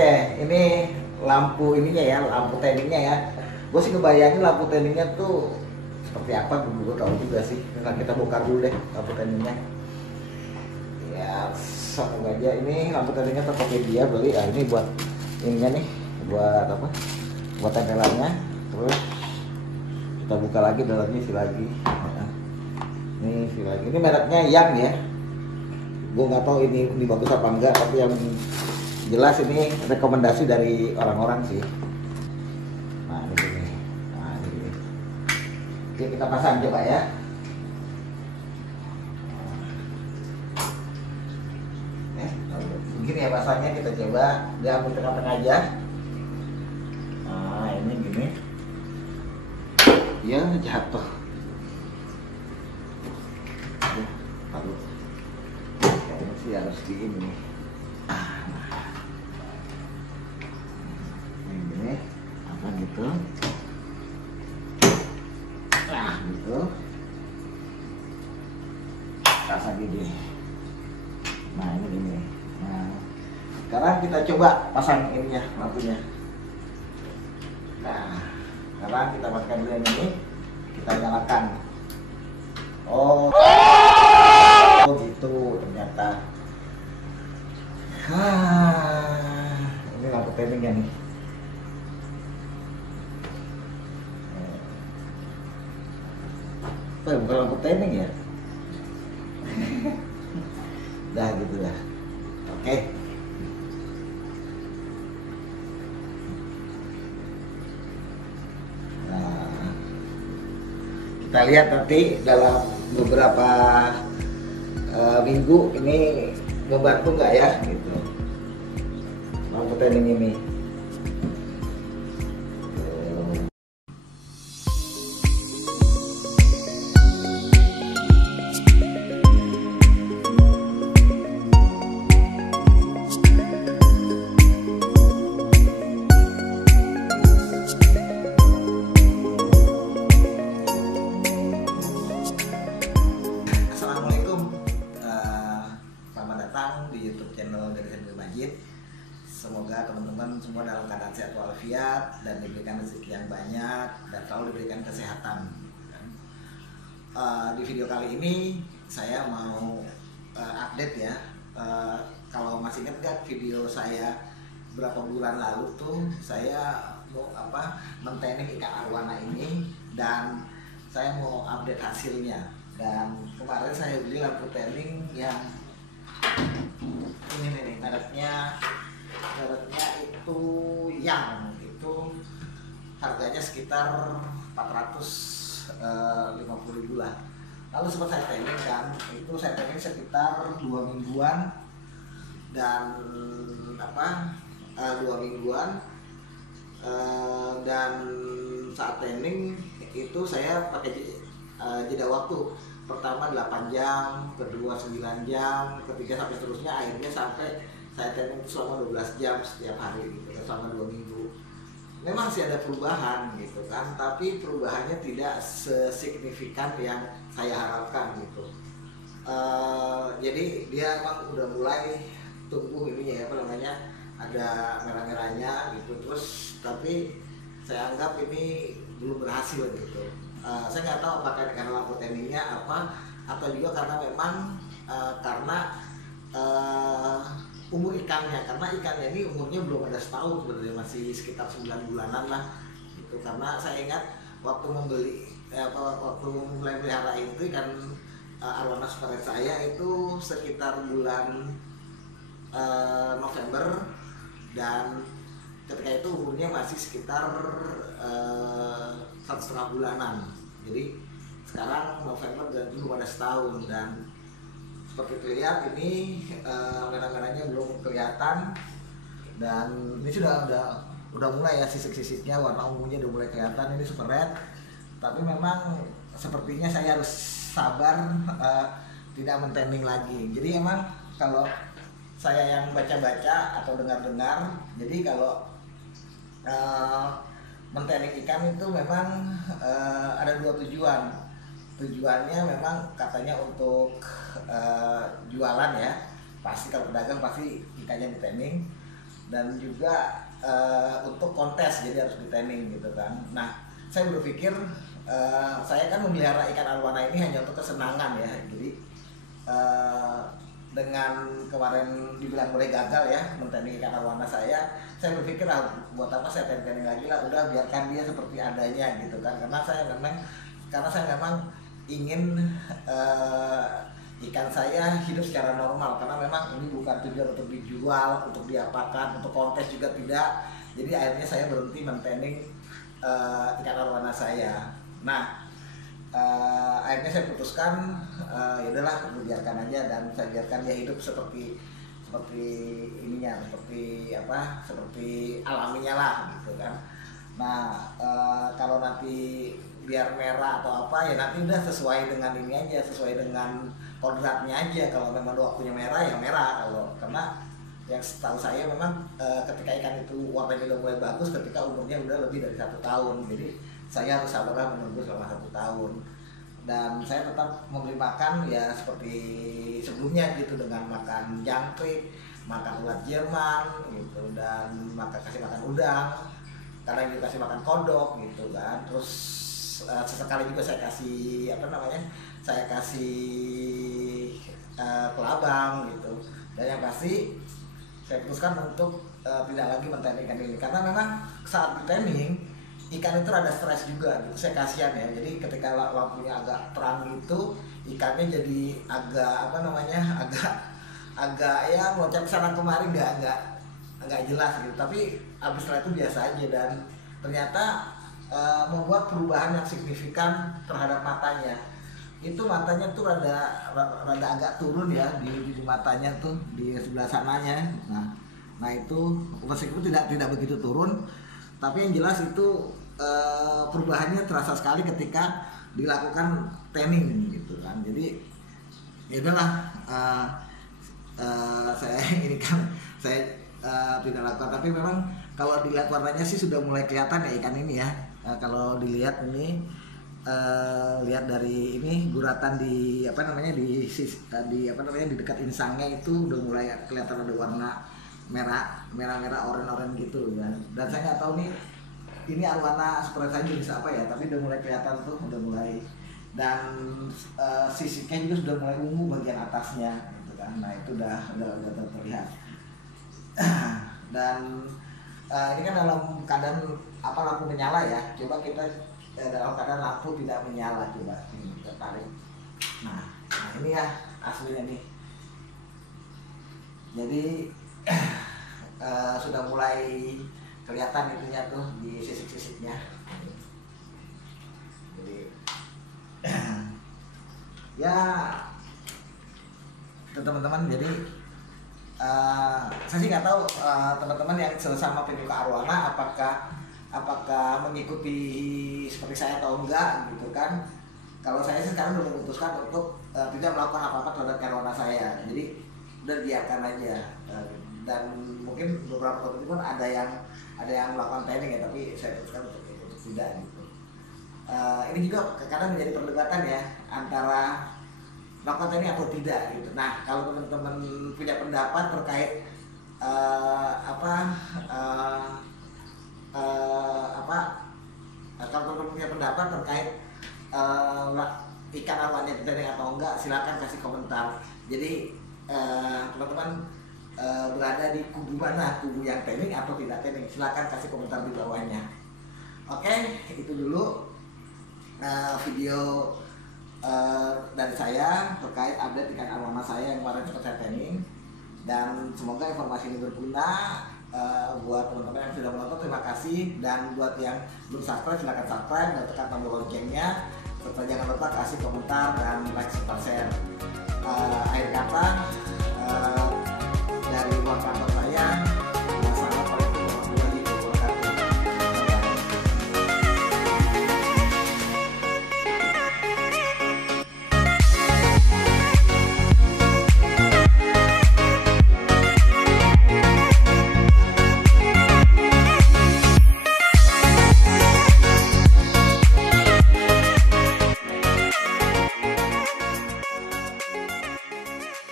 Ini lampu ininya ya, lampu tanningnya ya. Gue sih ngebayangin lampu tanningnya tuh seperti apa, gue tahu juga sih. Nah, kita bongkar dulu deh lampu tanningnya. Ya, semoga aja ini lampu tanningnya Tokopedia beli. Ah, ini buat ininya nih, buat apa? Buat tempelannya. Terus kita buka lagi dalamnya isi lagi. Nah, ini isi lagi. Ini mereknya Yang ya. Gue nggak tahu ini bagus apa enggak, tapi yang jelas ini rekomendasi dari orang-orang sih. Nah ini gini. Nah ini gini. Oke, kita pasang coba ya. Begini ya pasangnya, kita coba diambil tengah-tengah aja. Nah ini gini. Ya jatuh. Ya, aduh. Kayaknya sih harus di ini. Ini apa gitu. Nah gitu. Pasang gini. Nah ini gini. Nah sekarang kita coba pasang ininya, lampunya. Nah sekarang kita matikan dulu yang ini, kita nyalakan. Oh gitu ternyata. Ini lampu tanningnya nih. Bukan lampu tanning ya. Dah gitu lah. Oke. Nah, kita lihat nanti dalam beberapa minggu ini membantu nggak ya gitu lampu tanning ini. Di YouTube channel dari Hendri Majid. Semoga teman-teman semua dalam keadaan sehat walafiat dan diberikan rezeki yang banyak dan selalu diberikan kesehatan. Di video kali ini saya mau update ya. Kalau masih ingat gak video saya berapa bulan lalu tuh saya mau mentaining ikan arwana ini, dan saya mau update hasilnya. Dan kemarin saya beli lampu tanning yang ini nih, mereknya itu Yang, itu harganya sekitar 450.000 lah. Lalu sempat saya tanning kan, itu saya tanning sekitar 2 mingguan, dan 2 mingguan, dan saat tanning itu saya pakai jeda waktu. Pertama 8 jam, kedua 9 jam, ketiga sampai seterusnya, akhirnya sampai saya tanning selama 12 jam setiap hari gitu, selama 2 minggu. Memang sih ada perubahan gitu kan, tapi perubahannya tidak sesignifikan yang saya harapkan gitu. Jadi dia emang udah mulai tumbuh ininya ya, ada merah-merahnya gitu, terus tapi saya anggap ini belum berhasil gitu. Saya nggak tahu apakah karena lampu tanningnya apa, atau juga karena memang karena umur ikannya, karena ikannya ini umurnya belum ada setahun sebenarnya, masih sekitar 9 bulanan lah gitu. Karena saya ingat waktu waktu mulai pelihara itu ikan arwana super red saya itu sekitar bulan November, dan ketika itu umurnya masih sekitar 1,5 bulanan. Jadi sekarang November dan belum ada setahun, dan seperti terlihat ini merah-merahnya belum kelihatan, dan ini udah mulai ya sisik-sisiknya, warna ungunya udah mulai kelihatan. Ini super red, tapi memang sepertinya saya harus sabar, tidak mentaining lagi. Jadi emang kalau saya yang baca-baca atau dengar-dengar, jadi kalau mentaining ikan itu memang ada 2 tujuan. Tujuannya memang katanya untuk jualan ya, pasti kalau pedagang pasti ikannya di tanning. dan juga untuk kontes, jadi harus di tanning gitu kan. Nah, saya berpikir saya kan memelihara ikan arwana ini hanya untuk kesenangan ya. Jadi dengan kemarin dibilang boleh gagal ya men-tanning ikan arwana saya berpikir buat apa saya tanning lagi lah, udah biarkan dia seperti adanya gitu kan. Karena saya memang ingin ikan saya hidup secara normal, karena memang ini bukan tujuan untuk dijual, untuk diapakan, untuk kontes juga tidak. Jadi akhirnya saya berhenti men-tanning ikan arwana saya. Nah, akhirnya saya putuskan ya udahlah, biarkan aja, dan saya biarkan dia hidup seperti ininya, seperti alaminya lah gitu kan. Nah, kalau nanti biar merah atau apa ya nanti udah sesuai dengan ini aja, sesuai dengan kodratnya aja. Kalau memang waktunya merah ya merah, karena yang setahu saya memang ketika ikan itu warnanya udah mulai bagus ketika umurnya udah lebih dari 1 tahun. Jadi saya harus sabar menunggu selama 1 tahun, dan saya tetap memberi makan ya seperti sebelumnya gitu, dengan makan jangkrik, makan ulat Jerman gitu, dan kasih makan udang, kadang juga kasih makan kodok gitu kan. Terus sesekali juga saya kasih kelabang gitu. Dan yang pasti saya putuskan untuk tidak lagi men-tanning ikan ini, karena memang saat di-tanning ikan itu ada stres juga gitu. Saya kasihan ya, jadi ketika lampunya agak terang gitu, ikannya jadi agak ya loncat sana kemari, nggak jelas gitu. Tapi abis setelah itu biasa aja, dan ternyata membuat perubahan yang signifikan terhadap matanya. Itu matanya tuh rada agak turun ya di matanya tuh, di sebelah sananya. Nah itu meskipun tidak begitu turun, tapi yang jelas itu perubahannya terasa sekali ketika dilakukan tanning gitu kan. Jadi ya udahlah, saya tidak lakukan. Tapi memang kalau dilihat warnanya sih sudah mulai kelihatan ya ikan ini ya. Kalau dilihat ini, lihat dari ini guratan di di dekat insangnya itu udah mulai kelihatan ada warna merah oranye gitu kan. Dan saya nggak tahu nih ini arwana seperti saya jenis apa ya, tapi udah mulai kelihatan tuh, udah mulai, dan sisiknya juga sudah mulai ungu bagian atasnya gitu kan. Nah itu udah terlihat. Dan ini kan dalam keadaan lampu menyala ya. Coba kita dalam keadaan lampu tidak menyala, coba ini kita tarik. Nah ini ya aslinya nih. Jadi sudah mulai kelihatan itunya tuh di sisik-sisiknya. Jadi ya teman-teman, jadi saya sih nggak tahu teman-teman yang sesama penyuka arwana apakah mengikuti seperti saya atau enggak gitu kan. Kalau saya sih sekarang udah memutuskan untuk tidak melakukan apa-apa terhadap arwana saya, jadi udah biarkan aja. Dan mungkin beberapa teman-teman ada yang melakukan tanning ya, tapi saya putuskan untuk tidak gitu. Ini juga kadang menjadi perdebatan ya antara melakukan tanning atau tidak gitu. Nah kalau teman-teman punya pendapat terkait kalau teman-teman punya pendapat terkait ikan arwana tanning atau enggak, silakan kasih komentar. Jadi teman-teman berada di kubu mana, kubu yang tanning atau tidak tanning, silakan kasih komentar di bawahnya. Oke, itu dulu video dari saya terkait update ikan arwana saya yang kemarin sempat saya tanning, dan semoga informasi ini berguna buat teman-teman yang sudah menonton. Terima kasih, dan buat yang belum subscribe silakan subscribe dan tekan tombol loncengnya, serta jangan lupa kasih komentar dan like serta share. Akhir kata